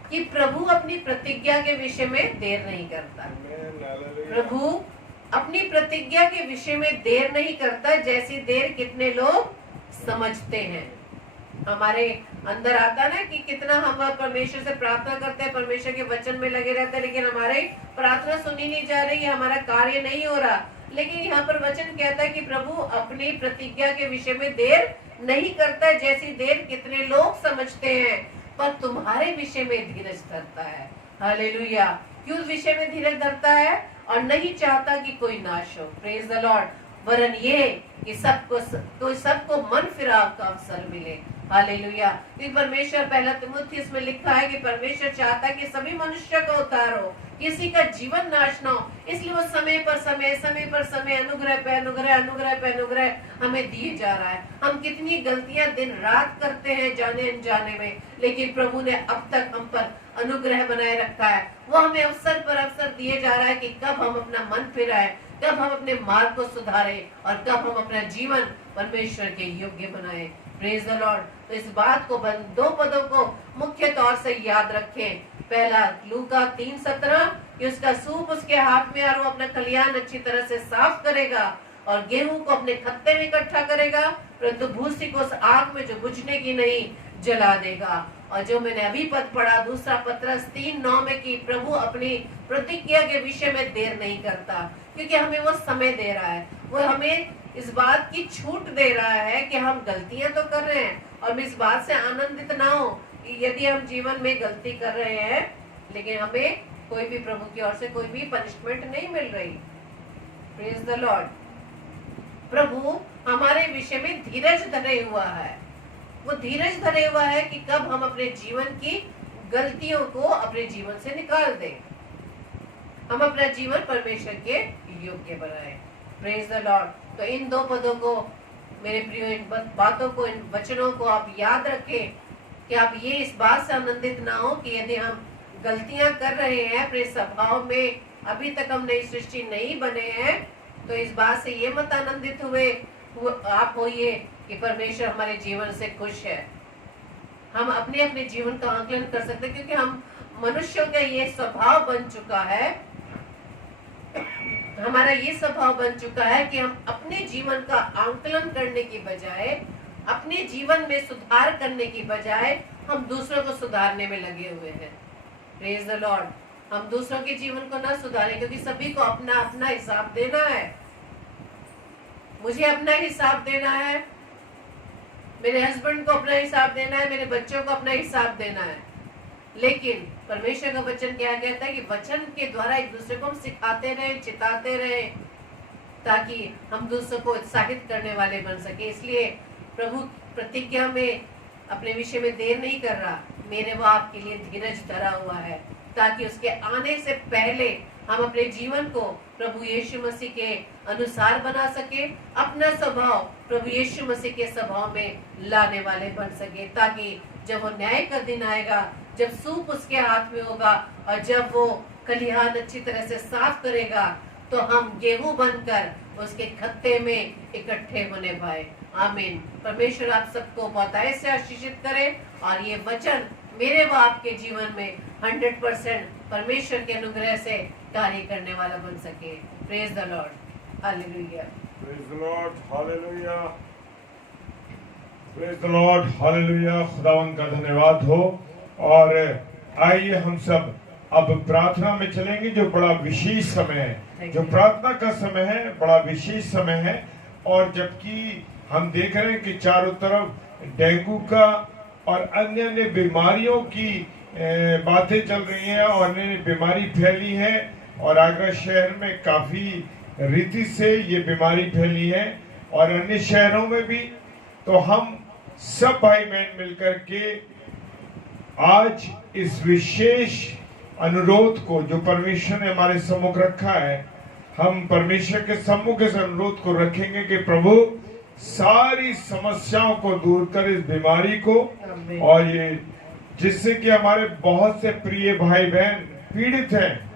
कि प्रभु अपनी प्रतिज्ञा के विषय में देर नहीं करता। प्रभु अपनी प्रतिज्ञा के विषय में देर नहीं करता, जैसी देर कितने लोग समझते हैं। हमारे अंदर आता ना कि कितना हम परमेश्वर से प्रार्थना करते हैं, परमेश्वर के वचन में लगे रहते हैं, लेकिन हमारी प्रार्थना सुनी नहीं जा रही, हमारा कार्य नहीं हो रहा। लेकिन यहाँ पर वचन कहता है कि प्रभु अपनी प्रतिज्ञा के विषय में देर नहीं करता, जैसी देर कितने लोग समझते हैं, पर तुम्हारे विषय में धीरज धरता है। हालेलुया। क्यों विषय में धीरज धरता है? और नहीं चाहता कि कोई नाश हो। Praise the Lord. वरन ये कि सबको मन फिराव का अवसर मिले। हालेलुया। कि परमेश्वर, पहला तिमुथियुस में लिखा है कि परमेश्वर चाहता है कि सभी मनुष्य का उद्धार हो, किसी का जीवन नाश ना हो। इसलिए वो समय पर समय अनुग्रह पे अनुग्रह, अनुग्रह पे अनुग्रह हमें दिए जा रहा है। हम कितनी गलतियां दिन रात करते हैं जाने अनजाने में, लेकिन प्रभु ने अब तक हम पर अनुग्रह बनाए रखा है। वो हमें अवसर पर अवसर दिए जा रहा है कि कब हम अपना मन फिराए, कब हम अपने मार्ग को सुधारे और कब हम अपना जीवन परमेश्वर के योग्य बनाए। Praise the Lord. तो इस बात को दो पदों को मुख्य तौर से याद रखें। पहला लूका 3:17 कि उसका सूप उसके हाथ में और वो अपना खलिहान अच्छी तरह से साफ करेगा और गेहूं को अपने खत्ते में इकट्ठा करेगा, परंतु भूसी को उस आग में जो बुझने की नहीं जला देगा। और जो मैंने अभी पद पढ़ा दूसरा पत्रस 3:9 में कि प्रभु अपनी प्रतिज्ञा के विषय में देर नहीं करता, क्योंकि हमें वो समय दे रहा है। वो हमें इस बात की छूट दे रहा है कि हम गलतियां तो कर रहे हैं और इस बात से आनंदित ना हो यदि हम जीवन में गलती कर रहे हैं, लेकिन हमें कोई भी प्रभु की ओर से कोई भी पनिशमेंट नहीं मिल रही। Praise the Lord. प्रभु हमारे विषय में धीरज धरे हुआ है। वो धीरज धरे हुआ है कि कब हम अपने जीवन की गलतियों को अपने जीवन से निकाल दें, हम अपना जीवन परमेश्वर के योग्य बनाए। Praise the Lord. तो इन दो पदों को मेरे प्रियो, इन बातों को, इन वचनों को आप याद रखें कि आप ये इस बात से आनंदित ना हो कि यदि हम गलतियां कर रहे हैं अपने स्वभाव में, अभी तक हम नई सृष्टि नहीं बने हैं, तो इस बात से ये मत आनंदित आप होइए कि परमेश्वर हमारे जीवन से खुश है। हम अपने अपने जीवन का आकलन कर सकते हैं, क्योंकि हम मनुष्यों का ये स्वभाव बन चुका है, हमारा ये स्वभाव बन चुका है कि हम अपने जीवन का आकलन करने की बजाय, अपने जीवन में सुधार करने की बजाय हम दूसरों को सुधारने में लगे हुए हैं। Praise the Lord. हम दूसरों के जीवन को ना सुधारें, क्योंकि सभी को अपना अपना हिसाब देना है। मुझे अपना हिसाब देना है, मेरे हस्बैंड को अपना हिसाब देना है, मेरे बच्चों को अपना हिसाब देना है। लेकिन परमेश्वर का वचन क्या कहता है कि वचन के द्वारा एक दूसरे को हम सिखाते रहे, चिताते रहे, ताकि हम दूसरों को उत्साहित करने वाले बन सके। इसलिए प्रभु प्रतिज्ञा में अपने विषय में देर नहीं कर रहा, मेरे वो आपके लिए धीरज धरा हुआ है, ताकि उसके आने से पहले हम अपने जीवन को प्रभु यीशु मसीह के अनुसार बना सके, अपना स्वभाव प्रभु यीशु मसीह के स्वभाव में लाने वाले बन सके, ताकि जब वो न्याय का दिन आएगा, जब सूप उसके हाथ में होगा और जब वो खलिहान अच्छी तरह से साफ करेगा, तो हम गेहूं बनकर उसके खत्ते में इकट्ठे होने पाए। आमीन। परमेश्वर आप सबको बहुतायत से आशीषित करे और ये वचन मेरे व आपके जीवन में 100% परमेश्वर के अनुग्रह से कार्य करने वाला बन सके। Praise the Lord. Hallelujah. Praise the Lord. Hallelujah. Praise the Lord. Hallelujah. खुदावंद का धन्यवाद हो। और आइए हम सब अब प्रार्थना में चलेंगे, जो बड़ा विशेष समय है, जो प्रार्थना का समय है, बड़ा विशेष समय है। और जबकि हम देख रहे हैं कि चारों तरफ डेंगू का और अन्य अन्य बीमारियों की बातें चल रही हैं और अन्य बीमारी फैली है, और आगरा शहर में काफी रीति से ये बीमारी फैली है और अन्य शहरों में भी। तो हम सब भाई बहन मिलकर के आज इस विशेष अनुरोध को जो परमेश्वर ने हमारे सम्मुख रखा है, हम परमेश्वर के सम्मुख इस अनुरोध को रखेंगे कि प्रभु सारी समस्याओं को दूर कर इस बीमारी को, और ये जिससे कि हमारे बहुत से प्रिय भाई बहन पीड़ित हैं,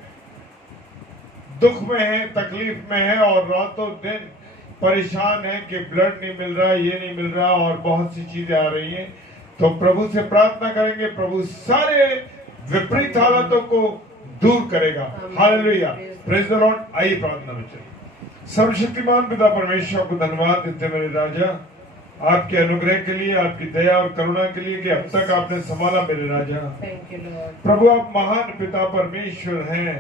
दुख में हैं, तकलीफ में हैं और रातों दिन परेशान हैं कि ब्लड नहीं मिल रहा, ये नहीं मिल रहा और बहुत सी चीजें आ रही हैं। तो प्रभु से प्रार्थना करेंगे, प्रभु सारे विपरीत हालातों को दूर करेगा। हालेलुया। Praise the Lord. आइए प्रार्थना में चलिए। सर्वशक्तिमान पिता परमेश्वर को धन्यवाद देते मेरे राजा, आपके अनुग्रह के लिए, आपकी दया और करुणा के लिए कि अब तक आपने संभाला मेरे राजा। प्रभु आप महान पिता परमेश्वर हैं।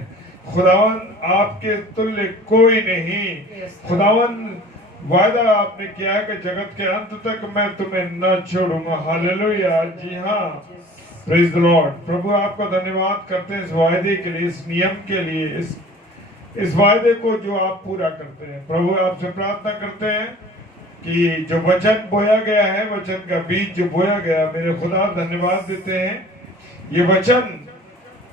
खुदावन आपके तुल्य कोई नहीं। खुदावन वायदा आपने किया है कि जगत के अंत तक मैं तुम्हें न छोड़ूंगा। हालेलुया। जी हाँ। Praise the Lord. प्रभु आपका धन्यवाद करते हैं इस वायदे के लिए, इस नियम के लिए, इस वायदे को जो आप पूरा करते हैं। प्रभु आपसे प्रार्थना करते हैं कि जो वचन बोया गया है, वचन का बीज जो बोया गया, मेरे खुदा धन्यवाद देते हैं, ये वचन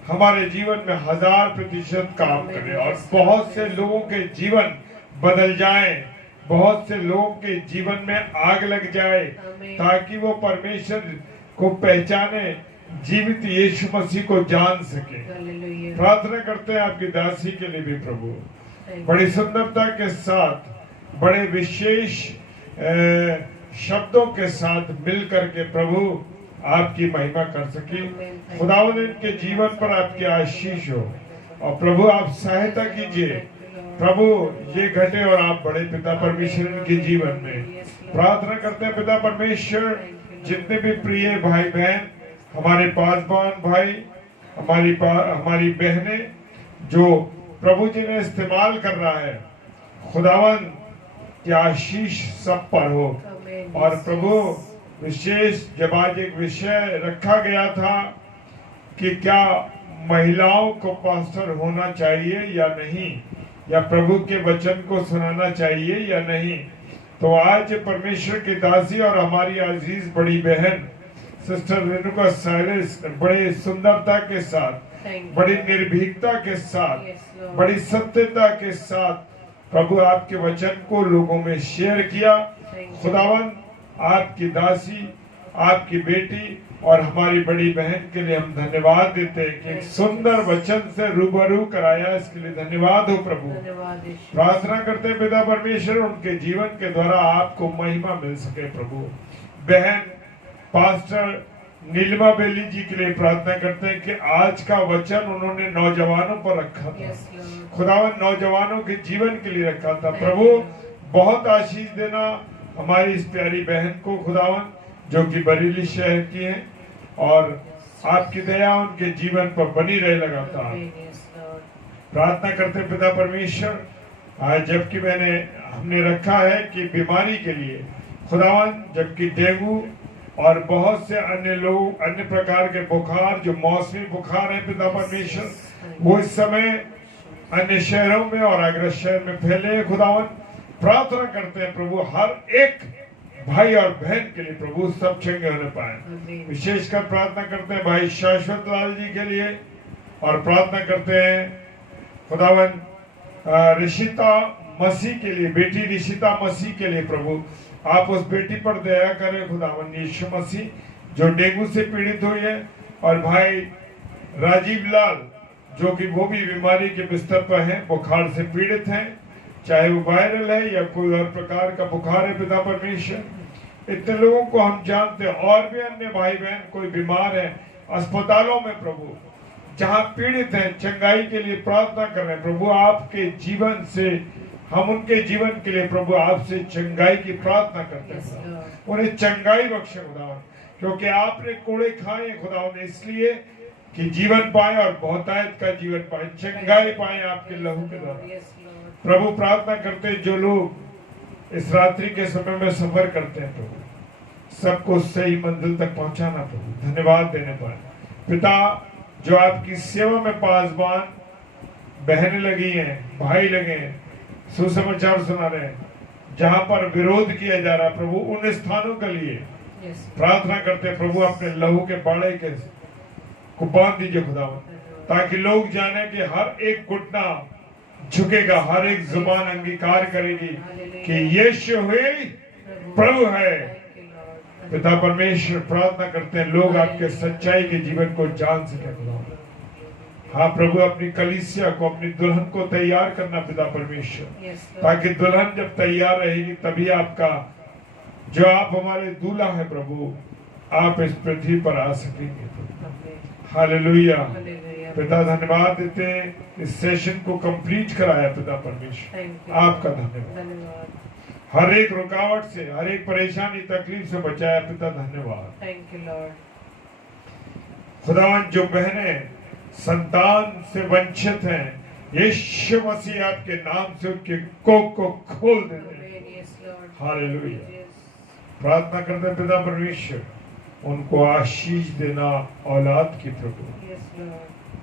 हमारे जीवन में 1000% काम करे और बहुत से लोगों के जीवन बदल जाए, बहुत से लोगों के जीवन में आग लग जाए, ताकि वो परमेश्वर को पहचाने, जीवित यीशु मसीह को जान सके। हालेलुया। प्रार्थना करते हैं आपकी दासी के लिए भी प्रभु, बड़ी सुंदरता के साथ, बड़े विशेष शब्दों के साथ मिल करके प्रभु आपकी महिमा कर सके। खुदावंद इनके जीवन पर आपकी आशीष हो और प्रभु आप सहायता कीजिए प्रभु, ये घटे और आप बड़े पिता परमेश्वर इनके जीवन में। प्रार्थना करते हैं पिता परमेश्वर, जितने भी प्रिय भाई बहन, हमारे पासवान भाई, हमारी बहनें जो प्रभु जी ने इस्तेमाल कर रहा है, खुदावंद की आशीष सब पर हो। और प्रभु विशेष जब आज एक विषय रखा गया था कि क्या महिलाओं को पास्टर होना चाहिए या नहीं, या प्रभु के वचन को सुनाना चाहिए या नहीं, तो आज परमेश्वर की दासी और हमारी अजीज बड़ी बहन सिस्टर रेणुका साइलेंस बड़े सुंदरता के साथ, बड़ी निर्भीकता के साथ, बड़ी सत्यता के साथ प्रभु आपके वचन को लोगों में शेयर किया। खुदावंद आपकी दासी, आपकी बेटी और हमारी बड़ी बहन के लिए हम धन्यवाद देते हैं कि एक सुंदर वचन से रूबरू कराया, इसके लिए धन्यवाद हो प्रभु। प्रार्थना करते हैं पिता परमेश्वर, उनके जीवन के द्वारा आपको महिमा मिल सके प्रभु। बहन पास्टर नीलिमा बेली जी के लिए प्रार्थना करते हैं कि आज का वचन उन्होंने नौजवानों पर रखा था, खुदावन नौजवानों के जीवन के लिए रखा था प्रभु। बहुत आशीष देना हमारी इस प्यारी बहन को खुदावन, जो कि बरेली शहर की है, और आपकी दया उनके जीवन पर बनी रहे लगातार। प्रार्थना करते पिता परमेश्वर, आज जबकि हमने रखा है कि बीमारी के लिए खुदावन, जबकि डेंगू और बहुत से अन्य लोग, अन्य प्रकार के बुखार जो मौसमी बुखार है पिता परमेश्वर, वो इस समय अन्य शहरों में और अग्रसर शहर में फैले। खुदावन प्रार्थना करते हैं प्रभु, हर एक भाई और बहन के लिए प्रभु सब चंगे होने पाए। विशेषकर प्रार्थना करते हैं भाई शाश्वत लाल जी के लिए, और प्रार्थना करते हैं खुदावन ऋषिता मसीह के लिए, बेटी ऋषिता मसीह के लिए प्रभु आप उस बेटी पर दया करें खुदावन यीशु मसीह, जो डेंगू से पीड़ित हुई है, और भाई राजीव लाल जो कि वो भी बीमारी के बिस्तर पर हैं, बुखार से पीड़ित हैं, चाहे वो वायरल है या कोई और प्रकार का बुखार है पिता परमेश्वर। इतने लोगों को हम जानते हैं, और भी अन्य भाई बहन कोई बीमार है अस्पतालों में प्रभु, जहां पीड़ित है, चंगाई के लिए प्रार्थना कर रहे हैं प्रभु। आपके जीवन से हम उनके जीवन के लिए प्रभु आपसे चंगाई की प्रार्थना करते हैं, उन्हें चंगाई बख्शे खुदावन, क्योंकि आपने कोड़े खाए खुदावन इसलिए कि जीवन पाए और बहुतायत का जीवन पाए, चंगाई पाए आपके लहू के द्वारा प्रभु। प्रार्थना करते हैं जो लोग इस रात्रि के समय में सफर करते हैं प्रभु, सबको सही मंजिल तक पहुंचाना प्रभु, धन्यवाद देने पाए पिता। जो आपकी सेवा में पासवान बहनें लगी हैं, भाई लगे हैं, सुसमाचार सुना रहे हैं, जहां पर विरोध किया जा रहा है प्रभु, उन स्थानों के लिए प्रार्थना करते हैं प्रभु, अपने लहू के बाड़े के को बांध दीजिए खुदावन, ताकि लोग जाने कि हर एक घुटना झुकेगा, हर एक जुबान अंगीकार करेगी कि यीशु ही प्रभु है। पिता परमेश्वर प्रार्थना करते हैं लोग आपके सच्चाई के जीवन को जान सके खुदावन। हाँ प्रभु, अपनी कलीसिया को, अपनी दुल्हन को तैयार करना पिता परमेश्वर, ताकि दुल्हन जब तैयार रहेगी तभी आपका, जो आप हमारे दूल्हा है प्रभु, आप इस पृथ्वी पर आ सकेंगे। हालेलुया। पिता धन्यवाद देते हैं, इस सेशन को कंप्लीट कराया पिता परमेश्वर, आपका धन्यवाद। हर एक रुकावट से, हर एक परेशानी तकलीफ से बचाया पिता, धन्यवाद। खुदावन जो बहनें संतान से वंचित हैं, यीशु मसीह आपके नाम से उनके कोख को खोल देते। हालेलुया। प्रार्थना करते हैं पिता परमेश्वर, उनको आशीष देना औलाद की प्रभु।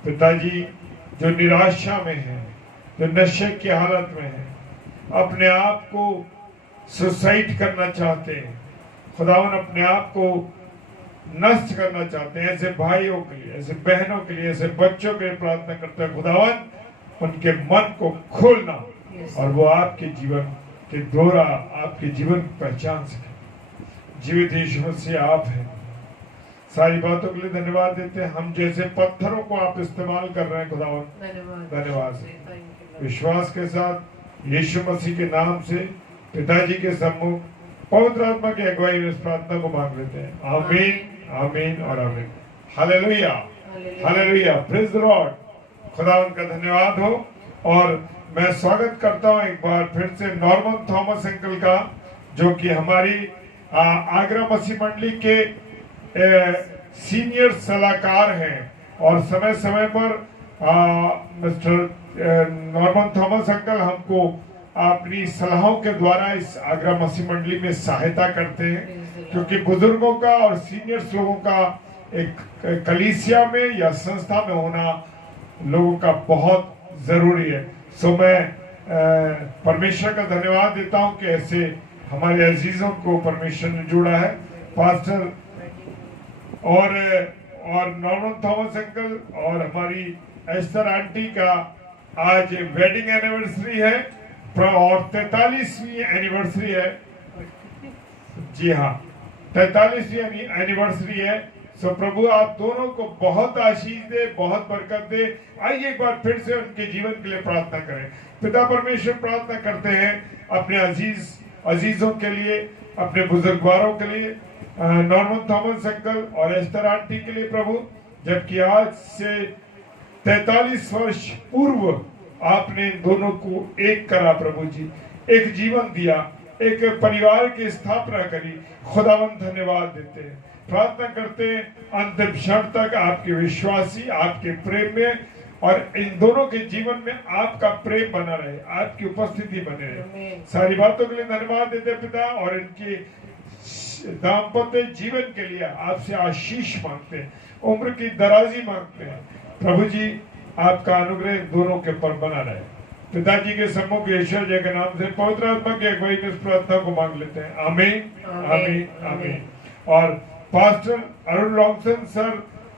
पिताजी जो निराशा में है, जो नशे की हालत में है, अपने आप को सुसाइड करना चाहते हैं, खुदावन अपने आप को नष्ट करना चाहते हैं, ऐसे भाइयों के लिए, ऐसे बहनों के लिए, ऐसे बच्चों के लिए प्रार्थना करते हैं खुदावन उनके मन को खोलना और वो आपके जीवन के द्वारा आपके जीवन को पहचान सके। जीवित यीशु मसीह आप हैं। सारी बातों के लिए धन्यवाद देते हैं। हम जैसे पत्थरों को आप इस्तेमाल कर रहे हैं खुदावन, धन्यवाद। विश्वास के साथ यीशु मसीह के नाम से पिताजी के सम्मुख पवित्र आत्मा की अगुवाई में इस प्रार्थना को मांग लेते हैं। आमीन, आमीन और आमीन। Hallelujah, hallelujah, praise the Lord. खुदावन का धन्यवाद हो। और मैं स्वागत करता हूं एक बार फिर से नॉर्मन थॉमस अंकल का, जो कि हमारी आगरा मसीह मंडली के सीनियर सलाहकार हैं और समय समय पर मिस्टर नॉर्मन थॉमस अंकल हमको अपनी सलाहों के द्वारा इस आगरा मसीह मंडली में सहायता करते हैं, क्योंकि बुजुर्गों का और सीनियर्स लोगों का एक कलीसिया में या संस्था में होना लोगों का बहुत जरूरी है। सो मैं परमेश्वर का धन्यवाद देता हूं कि ऐसे हमारे अजीजों को परमेश्वर ने जोड़ा है। पास्टर और नॉर्मन थॉमस अंकल और हमारी एस्टर आंटी का आज वेडिंग एनिवर्सरी है और 43वीं एनिवर्सरी है। जी हाँ, 43वीं एनिवर्सरी है। सो प्रभु आप दोनों को बहुत आशीष दे, बहुत बरकत दे। आइए एक बार फिर से उनके जीवन के लिए प्रार्थना करें। पिता परमेश्वर, प्रार्थना करते हैं अपने अजीजों के लिए, अपने बुजुर्गवारों के लिए, नॉर्मन थॉमस अंकल और एस्टर आंटी के लिए प्रभु, जबकि आज से 43 वर्ष पूर्व आपने इन दोनों को एक करा प्रभु जी, एक जीवन दिया, एक परिवार की स्थापना करी। खुदावन धन्यवाद देते हैं, प्रार्थना करते हैं अंतिम क्षण तक आपके विश्वासी आपके प्रेम में और इन दोनों के जीवन में आपका प्रेम बना रहे, आपकी उपस्थिति बने रहे। सारी बातों के लिए धन्यवाद देते पिता, और इनके दाम्पत्य जीवन के लिए आपसे आशीष मांगते हैं, उम्र की दराजी मांगते हैं। प्रभु जी आपका अनुग्रह दोनों के पर बना रहे। पिताजी के सम्मुख ईश्वर जय के नाम से पवित्र आत्मा की अगुवाई में इस प्रार्थना को मांग लेते हैं। आमीन, आमीन, आमीन। और पास्टर अरुण लॉन्गसन सर,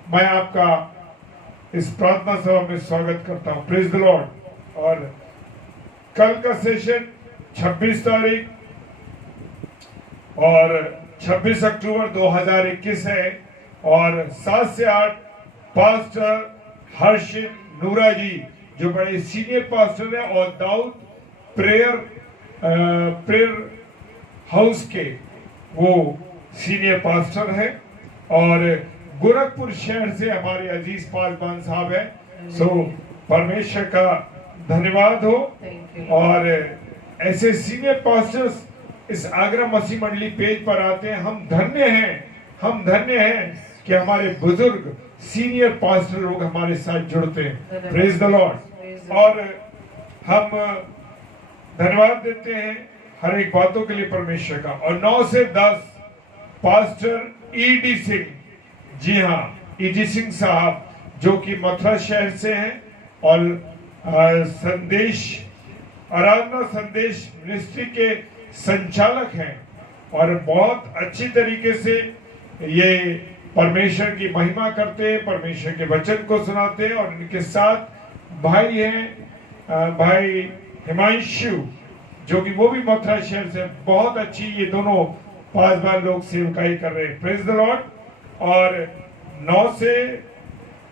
मैं आपका इस प्रार्थना सभा में स्वागत करता हूं। Praise the Lord. और कल का सेशन 26 तारीख और 26 अक्टूबर 2021 है और 7 से 8 पास्टर हर्षित नूरा जी, जो बड़े सीनियर पास्टर हैं और दाऊद प्रेयर हाउस के वो सीनियर पास्टर हैं, और गोरखपुर शहर से हमारे अजीज पासवान साहब हैं। सो परमेश्वर का धन्यवाद हो। और ऐसे सीनियर पास्टर्स इस आगरा मसीह मंडली पेज पर आते हैं। हम धन्य हैं कि हमारे बुजुर्ग सीनियर पास्टर लोग हमारे साथ जुड़ते हैं। Praise the Lord. और हम धन्यवाद देते हैं हर एक बातों के लिए परमेश्वर का। और 9 से 10 पास्टर ईडी सिंह, जी हाँ, ईडी सिंह साहब, जो कि मथुरा शहर से हैं और आराधना संदेश मिनिस्ट्री के संचालक हैं और बहुत अच्छी तरीके से ये परमेश्वर की महिमा करते हैं, परमेश्वर के वचन को सुनाते हैं। और इनके साथ भाई हैं, भाई हिमांशु, जो कि वो भी मथुरा शहर से, बहुत अच्छी ये दोनों पासवान लोग सेवकाई कर रहे हैं। Praise the Lord. और 9 से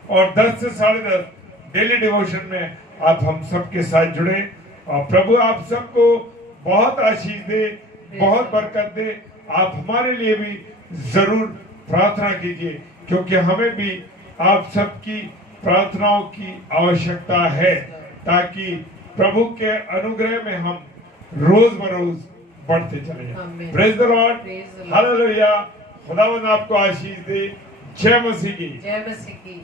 और 10 से 10:30 डेली डिवोशन में आप हम सबके साथ जुड़े और प्रभु आप सबको बहुत आशीष दे, बहुत बरकत दे। आप हमारे लिए भी जरूर प्रार्थना कीजिए, क्योंकि हमें भी आप सबकी प्रार्थनाओं की आवश्यकता है, ताकि प्रभु के अनुग्रह में हम रोज बरोज बढ़ते चले। Praise the Lord, hallelujah. खुदावंद आपको आशीष दे। जय मसीह की। जय मसीह की।